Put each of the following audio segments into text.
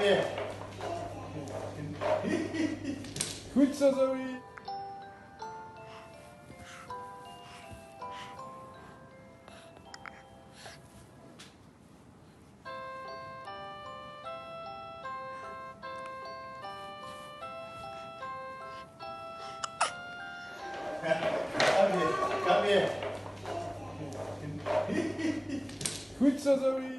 bien. Goed zo, Zoe. Kom weer. Goed zo, Zoe.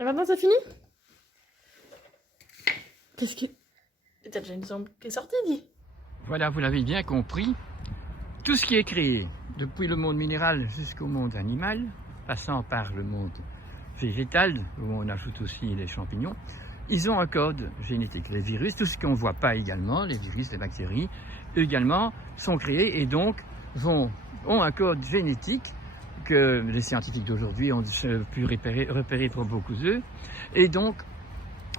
Et maintenant, c'est fini? Qu'est-ce que... T'as déjà une jambe qui est sortie, dis. Voilà, vous l'avez bien compris, tout ce qui est créé, depuis le monde minéral jusqu'au monde animal, passant par le monde végétal, où on ajoute aussi les champignons, ils ont un code génétique. Les virus, tout ce qu'on ne voit pas également, les virus, les bactéries, également sont créés et donc ont un code génétique que les scientifiques d'aujourd'hui ont pu repérer pour beaucoup d'eux. Et donc,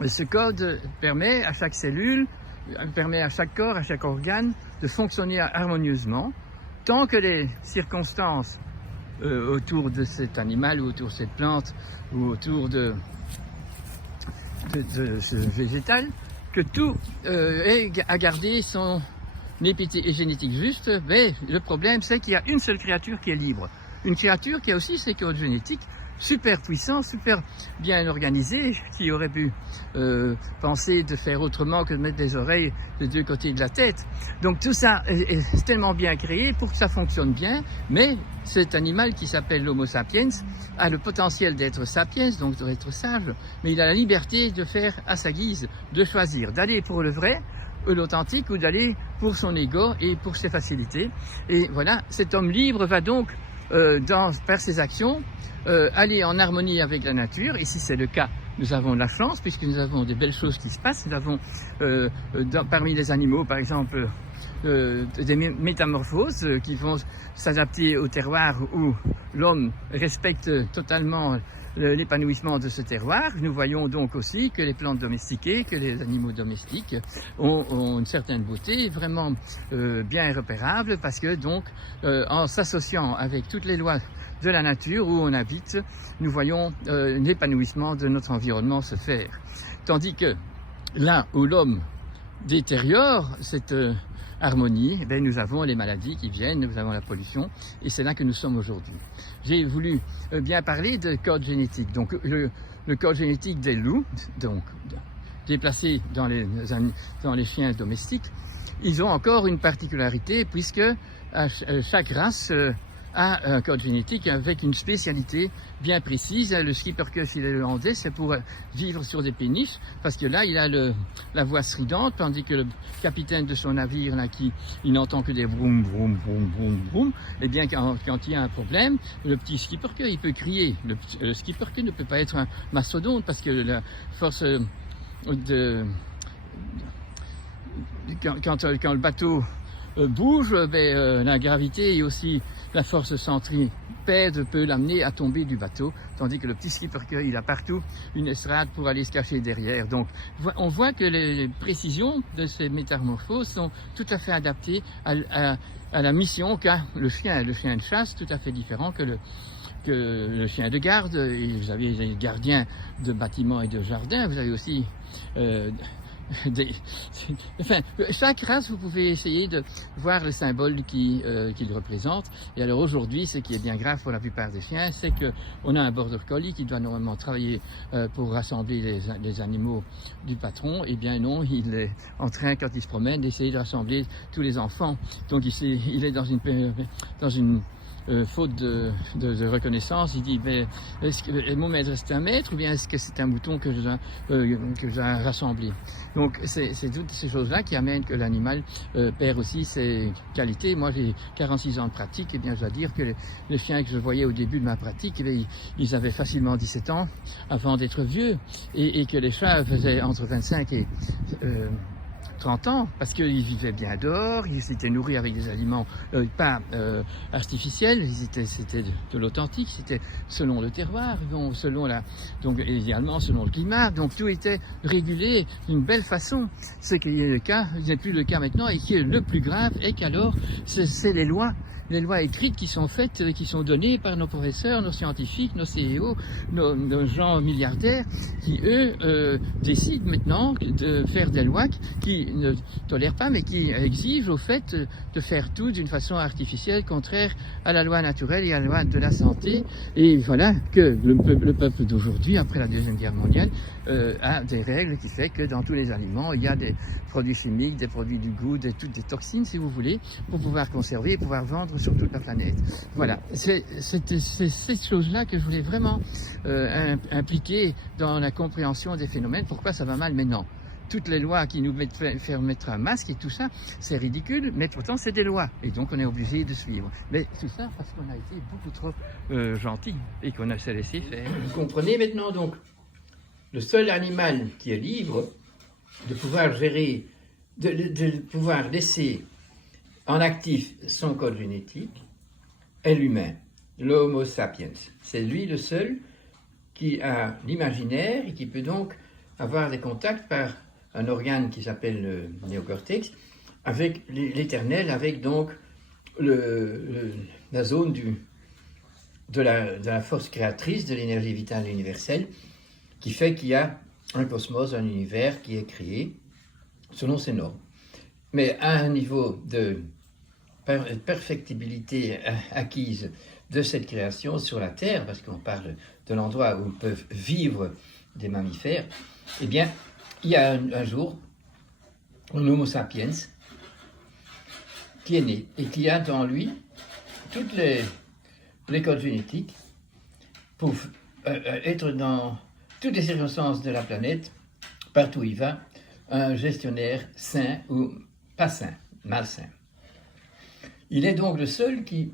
ce code permet à chaque cellule, permet à chaque corps, à chaque organe de fonctionner harmonieusement, tant que les circonstances autour de cet animal ou autour de cette plante ou autour de ce végétal, que tout est à garder son épigénétique juste. Mais le problème, c'est qu'il y a une seule créature qui est libre. Une créature qui a aussi ses codes génétiques super puissants, super bien organisés, qui aurait pu penser de faire autrement que de mettre des oreilles des deux côtés de la tête. Donc tout ça est tellement bien créé pour que ça fonctionne bien, mais cet animal qui s'appelle l'Homo sapiens a le potentiel d'être sapiens, donc d'être sage, mais il a la liberté de faire à sa guise, de choisir, d'aller pour le vrai, l'authentique, ou d'aller pour son ego et pour ses facilités. Et voilà, cet homme libre va donc par ses actions, aller en harmonie avec la nature. Et si c'est le cas, nous avons de la chance puisque nous avons des belles choses qui se passent. Nous avons parmi les animaux, par exemple, des métamorphoses qui vont s'adapter au terroir où l'homme respecte totalement l'épanouissement de ce terroir. Nous voyons donc aussi que les plantes domestiquées, que les animaux domestiques ont une certaine beauté vraiment bien repérable, parce que donc en s'associant avec toutes les lois de la nature où on habite, nous voyons l'épanouissement de notre environnement se faire. Tandis que là où l'homme détériore cette harmonie, eh bien, nous avons les maladies qui viennent, nous avons la pollution, et c'est là que nous sommes aujourd'hui. J'ai voulu bien parler de code génétique. Donc le code génétique des loups, donc déplacés dans les chiens domestiques, ils ont encore une particularité puisque chaque race a un code génétique avec une spécialité bien précise. Le schipperke finlandais, c'est pour vivre sur des péniches, parce que là, il a la voix stridente, tandis que le capitaine de son navire, là, il n'entend que des vroom, vroom, vroom, vroom, vroom. Eh bien, quand il y a un problème, le petit schipperke, il peut crier. Le schipperke ne peut pas être un mastodonte, parce que la force quand le bateau bouge, la gravité et aussi la force centripète peut l'amener à tomber du bateau, tandis que le petit schipperke, il a partout une estrade pour aller se cacher derrière. Donc on voit que les précisions de ces métamorphoses sont tout à fait adaptées à la mission qu'a le chien. Le chien de chasse, tout à fait différent que le chien de garde. Et vous avez les gardiens de bâtiments et de jardins, vous avez aussi enfin, chaque race, vous pouvez essayer de voir le symbole qu'il représente. Et alors aujourd'hui, ce qui est bien grave pour la plupart des chiens, c'est qu'on a un border collie qui doit normalement travailler pour rassembler les animaux du patron. Et bien non, il est en train, quand il se promène, d'essayer de rassembler tous les enfants. Donc il est dans une faute de reconnaissance, il dit mais est-ce que mon maître c'est un maître ou bien est-ce que c'est un mouton que je dois rassembler? Donc c'est toutes ces choses-là qui amènent que l'animal perd aussi ses qualités. Moi j'ai 46 ans de pratique, et bien je dois dire que les chiens que je voyais au début de ma pratique, eh bien, ils avaient facilement 17 ans avant d'être vieux, et que les chats faisaient entre 25 et 30 ans, parce qu'ils vivaient bien dehors, ils s'étaient nourris avec des aliments pas artificiels, c'était de l'authentique, c'était selon le terroir, donc donc idéalement selon le climat, donc tout était régulé d'une belle façon. Ce qui est le cas, n'est plus le cas maintenant, et qui est le plus grave, et qu'alors c'est les lois écrites qui sont faites, qui sont données par nos professeurs, nos scientifiques, nos CEO, nos gens milliardaires, qui eux décident maintenant de faire des lois qui ne tolèrent pas, mais qui exigent au fait de faire tout d'une façon artificielle, contraire à la loi naturelle et à la loi de la santé. Et voilà que le peuple d'aujourd'hui, après la Deuxième Guerre mondiale, a des règles qui fait que dans tous les aliments, il y a des produits chimiques, des produits du goût, toutes des toxines, si vous voulez, pour pouvoir conserver et pouvoir vendre sur toute la planète. Voilà, c'est cette chose-là que je voulais vraiment impliquer dans la compréhension des phénomènes. Pourquoi ça va mal maintenant? Toutes les lois qui nous faire mettre un masque et tout ça, c'est ridicule, mais pourtant c'est des lois, et donc on est obligé de suivre. Mais tout ça parce qu'on a été beaucoup trop gentil et qu'on a se laissé faire. Vous comprenez maintenant donc, le seul animal qui est libre de pouvoir gérer, de pouvoir laisser en actif son code génétique est l'humain, l'Homo sapiens. C'est lui le seul qui a l'imaginaire et qui peut donc avoir des contacts par un organe qui s'appelle le néocortex avec l'éternel, avec donc la zone de la force créatrice, de l'énergie vitale universelle, qui fait qu'il y a un cosmos, un univers qui est créé selon ses normes. Mais à un niveau de perfectibilité acquise de cette création sur la Terre, parce qu'on parle de l'endroit où peuvent vivre des mammifères, eh bien, il y a un jour un Homo sapiens qui est né et qui a dans lui toutes les codes génétiques pour être dans toutes les circonstances de la planète, partout où il va, un gestionnaire sain ou pas sain, malsain. Il est donc le seul qui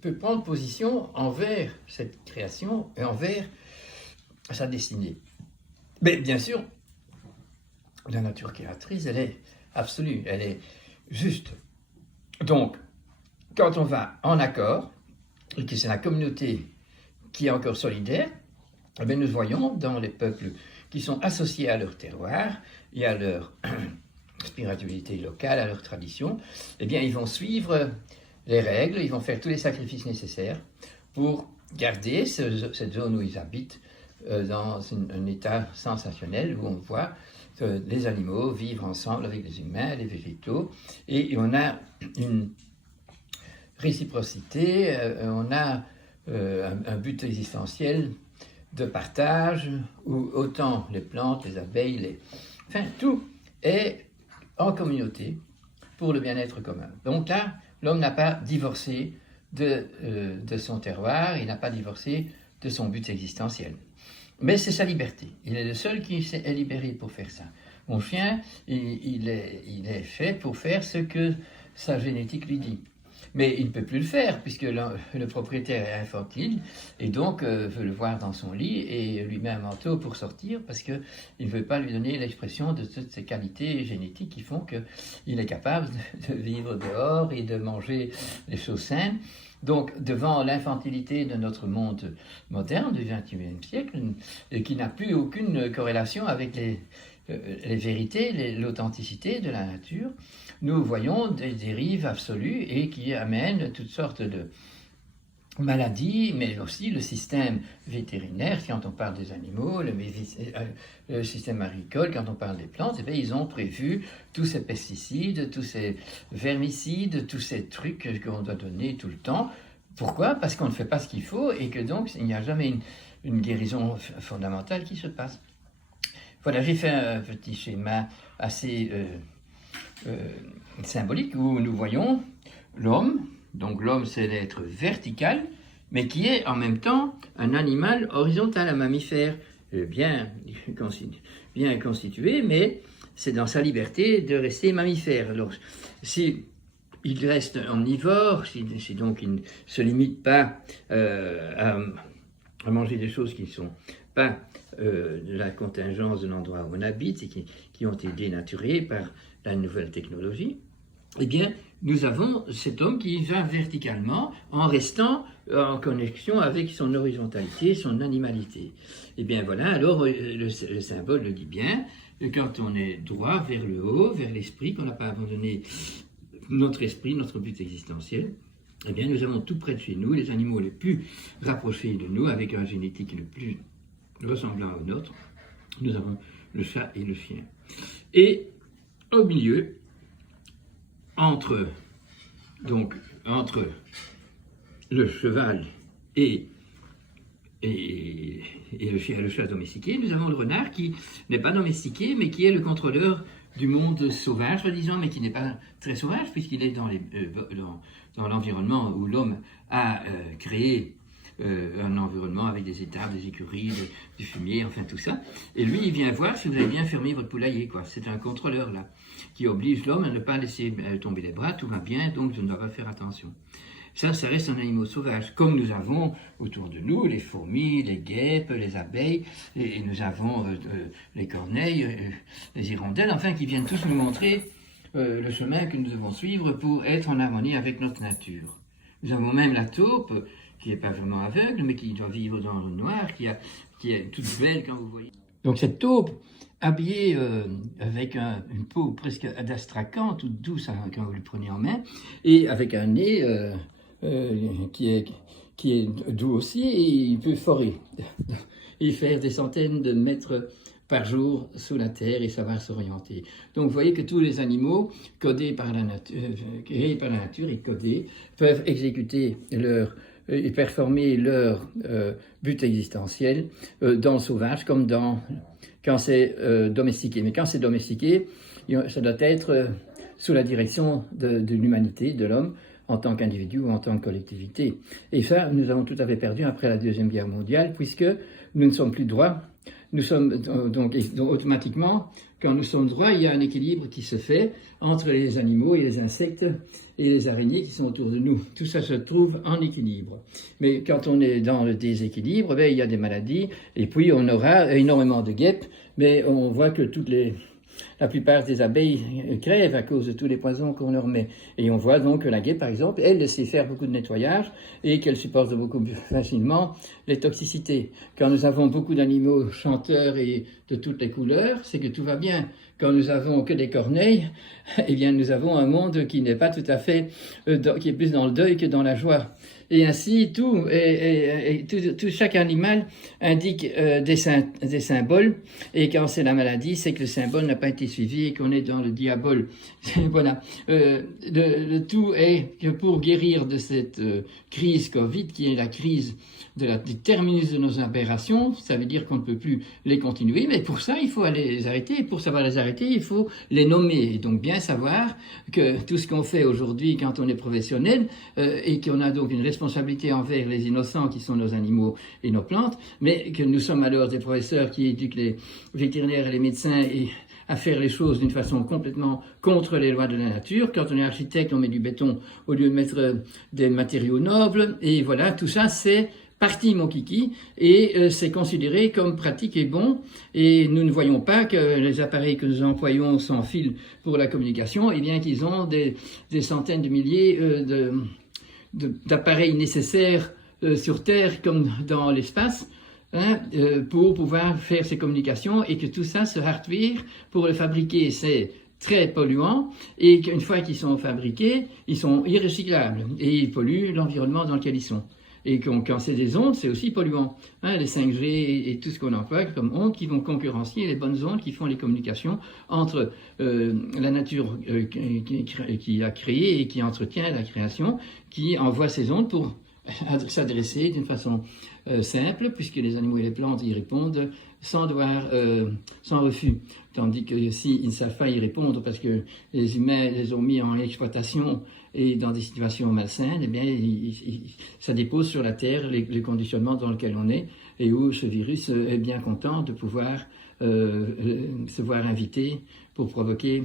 peut prendre position envers cette création et envers sa destinée. Mais bien sûr, la nature créatrice, elle est absolue, elle est juste. Donc, quand on va en accord, et que c'est la communauté qui est encore solidaire, eh bien nous voyons dans les peuples qui sont associés à leur terroir et à leur spiritualité locale, à leur tradition, eh bien ils vont suivre les règles, ils vont faire tous les sacrifices nécessaires pour garder cette zone où ils habitent dans un état sensationnel où on voit les animaux vivre ensemble avec les humains, les végétaux, et on a une réciprocité, on a un but existentiel de partage, où autant les plantes, les abeilles, enfin tout est en communauté pour le bien-être commun. Donc là, l'homme n'a pas divorcé de son terroir, il n'a pas divorcé de son but existentiel. Mais c'est sa liberté. Il est le seul qui est libéré pour faire ça. Mon chien, il est fait pour faire ce que sa génétique lui dit. Mais il ne peut plus le faire, puisque le propriétaire est infantile, et donc veut le voir dans son lit, et lui met un manteau pour sortir, parce qu'il ne veut pas lui donner l'expression de toutes ces qualités génétiques qui font qu'il est capable de vivre dehors et de manger des choses saines. Donc, devant l'infantilité de notre monde moderne du XXIe siècle, qui n'a plus aucune corrélation avec les vérités, l'authenticité de la nature, nous voyons des dérives absolues et qui amènent toutes sortes de maladies, mais aussi le système vétérinaire, quand on parle des animaux, le système agricole, quand on parle des plantes, eh bien, ils ont prévu tous ces pesticides, tous ces vermicides, tous ces trucs qu'on doit donner tout le temps. Pourquoi? Parce qu'on ne fait pas ce qu'il faut et que donc il n'y a jamais une guérison fondamentale qui se passe. Voilà, j'ai fait un petit schéma assez symbolique où nous voyons l'homme Donc l'homme, c'est l'être vertical, mais qui est en même temps un animal horizontal, un mammifère bien constitué, mais c'est dans sa liberté de rester mammifère. Alors, si il reste omnivore, si donc il ne se limite pas à manger des choses qui ne sont pas de la contingence de l'endroit où on habite et qui ont été dénaturées par la nouvelle technologie, eh bien, nous avons cet homme qui va verticalement en restant en connexion avec son horizontalité, son animalité. Eh bien voilà, alors le symbole le dit bien, quand on est droit vers le haut, vers l'esprit, qu'on n'a pas abandonné notre esprit, notre but existentiel, eh bien nous avons tout près de chez nous, les animaux les plus rapprochés de nous, avec un génétique le plus ressemblant au nôtre, nous avons le chat et le chien. Et au milieu, entre le cheval et le chien, le chat domestiqué, nous avons le renard qui n'est pas domestiqué, mais qui est le contrôleur du monde sauvage, soi-disant, mais qui n'est pas très sauvage, puisqu'il est dans l'environnement où l'homme a créé un environnement avec des étables, des écuries, du fumier, enfin tout ça. Et lui, il vient voir si vous avez bien fermé votre poulailler, quoi. C'est un contrôleur, là, qui oblige l'homme à ne pas laisser tomber les bras, tout va bien, donc je ne dois pas faire attention. Ça reste un animal sauvage, comme nous avons autour de nous les fourmis, les guêpes, les abeilles, et nous avons les corneilles, les hirondelles, enfin, qui viennent tous nous montrer le chemin que nous devons suivre pour être en harmonie avec notre nature. Nous avons même la taupe, qui n'est pas vraiment aveugle, mais qui doit vivre dans le noir, qui est toute belle quand vous voyez. Donc cette taupe, habillée avec une peau presque d'astrakhan, toute douce quand vous le prenez en main, et avec un nez qui est doux aussi, et il peut forer, et faire des centaines de mètres par jour sous la terre et savoir s'orienter. Donc vous voyez que tous les animaux codés par la nature, créés par la nature et codés, peuvent exécuter et performer leur but existentiel dans le sauvage comme quand c'est domestiqué. Mais quand c'est domestiqué, ça doit être sous la direction de l'humanité, de l'homme, en tant qu'individu ou en tant que collectivité. Et ça, nous avons tout à fait perdu après la Deuxième Guerre mondiale, puisque nous ne sommes plus droits. Nous sommes donc automatiquement, quand nous sommes droits, il y a un équilibre qui se fait entre les animaux et les insectes et les araignées qui sont autour de nous. Tout ça se trouve en équilibre. Mais quand on est dans le déséquilibre, il y a des maladies, et puis on aura énormément de guêpes, mais on voit que la plupart des abeilles crèvent à cause de tous les poisons qu'on leur met. Et on voit donc que la guêpe, par exemple, elle sait faire beaucoup de nettoyage et qu'elle supporte beaucoup plus facilement les toxicités. Quand nous avons beaucoup d'animaux chanteurs et de toutes les couleurs, c'est que tout va bien. Quand nous avons que des corneilles, eh bien nous avons un monde qui n'est pas tout à fait, qui est plus dans le deuil que dans la joie. Et ainsi, chaque animal indique des symboles, et quand c'est la maladie, c'est que le symbole n'a pas été suivi et qu'on est dans le diabole. Voilà. Le tout est que pour guérir de cette crise Covid, qui est la crise du terminus de nos aberrations, ça veut dire qu'on ne peut plus les continuer, mais pour ça, il faut aller les arrêter, et pour savoir les arrêter, il faut les nommer, et donc bien savoir que tout ce qu'on fait aujourd'hui quand on est professionnel, et qu'on a donc une responsabilité envers les innocents qui sont nos animaux et nos plantes, mais que nous sommes alors des professeurs qui éduquent les vétérinaires et les médecins et à faire les choses d'une façon complètement contre les lois de la nature. Quand on est architecte, on met du béton au lieu de mettre des matériaux nobles, et voilà, tout ça c'est parti mon kiki, et c'est considéré comme pratique et bon, et nous ne voyons pas que les appareils que nous employons sans fil pour la communication, eh bien qu'ils ont des centaines de milliers d'appareils nécessaires sur Terre comme dans l'espace, pour pouvoir faire ces communications, et que tout ça, ce hardware, pour le fabriquer, c'est très polluant, et qu'une fois qu'ils sont fabriqués, ils sont irrecyclables, et ils polluent l'environnement dans lequel ils sont. Et quand c'est des ondes, c'est aussi polluant. Les 5G et tout ce qu'on emploie comme ondes qui vont concurrencer les bonnes ondes qui font les communications entre la nature qui a créé et qui entretient la création, qui envoie ces ondes pour s'adresser d'une façon simple, puisque les animaux et les plantes y répondent sans refus. Tandis que s'ils ne savent pas y répondre parce que les humains les ont mis en exploitation et dans des situations malsaines, eh bien, ça dépose sur la Terre les conditionnements dans lesquels on est et où ce virus est bien content de pouvoir se voir invité pour provoquer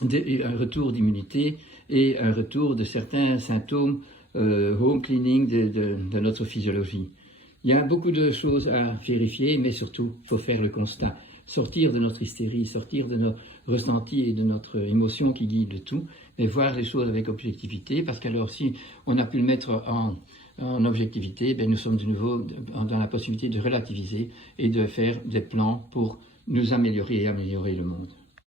un retour d'immunité et un retour de certains symptômes home cleaning de notre physiologie. Il y a beaucoup de choses à vérifier, mais surtout, il faut faire le constat. Sortir de notre hystérie, sortir de nos ressentis et de notre émotion qui guide tout, mais voir les choses avec objectivité, parce qu'alors si on a pu le mettre en objectivité, ben nous sommes de nouveau dans la possibilité de relativiser et de faire des plans pour nous améliorer et améliorer le monde.